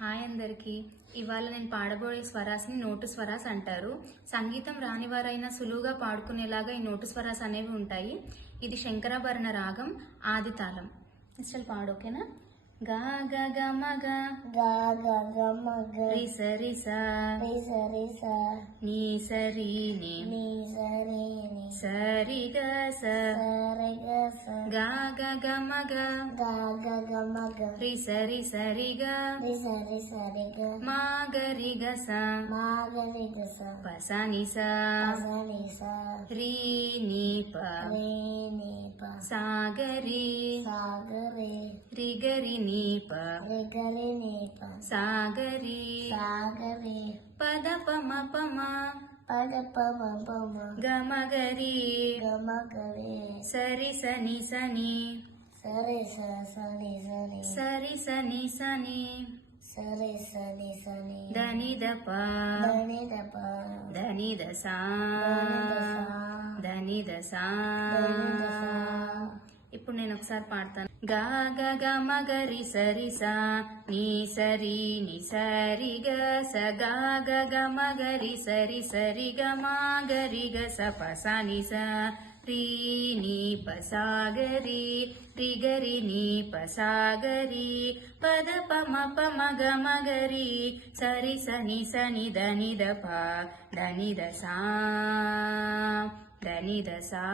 Hi అందరికి. ఇవాళ నేను పాడబోయే స్వరాస్ని నోటు స్వరాస్ అంటారు. సంగీతం రాని వారైనా సులువుగా పాడుకునేలాగా ఈ నోటు స్వరాస్ అనేవి ఉంటాయి. ఇది శంకరాభరణ రాగం ఆది తాళం. ఇష్టలు పాడు, ఓకేనా? గా గ గ మ గ గా గా గ మ గ రి స రి స రి స రి స ని స రి ని ని స రి ని స రి గ స స రి గ స గా గ గ మ గ గా గ గ మ గ రి స రి గ రి స రి గ మా గ రి గ స మా గ రి గ స ప స ని స ప స ని స రి ని ప రి ని ప సా గ రి సా గ రి రి గ రి ని ప రి గ రి ని ప సా గ రి సా గ రి పద ప మ ప మ ప ద ప మ ప మ గ మ గ రి గ మ గ రి స రి స ని స ని స రి స స ని స ని స రి స ని స ని స రి స ని స ని ద ని ద ప ద ని ద ప ద ని ద సా ద ని ద సా. ఇప్పుడు నేను ఒకసారి పాడతాను. గా గ గ మ గ రి స రి స ని స రి ని స రి గ స గా గ గ మ గ రి స రి గ మా గ రి గ స ప స ని స రి ని ప సా గ రి రి గ రి ని ప సా గ రి ప ద ప మ ప మ గ మ గ రి స రి స ని ద ని ద ప ద ని ద సా ద ని ద సా.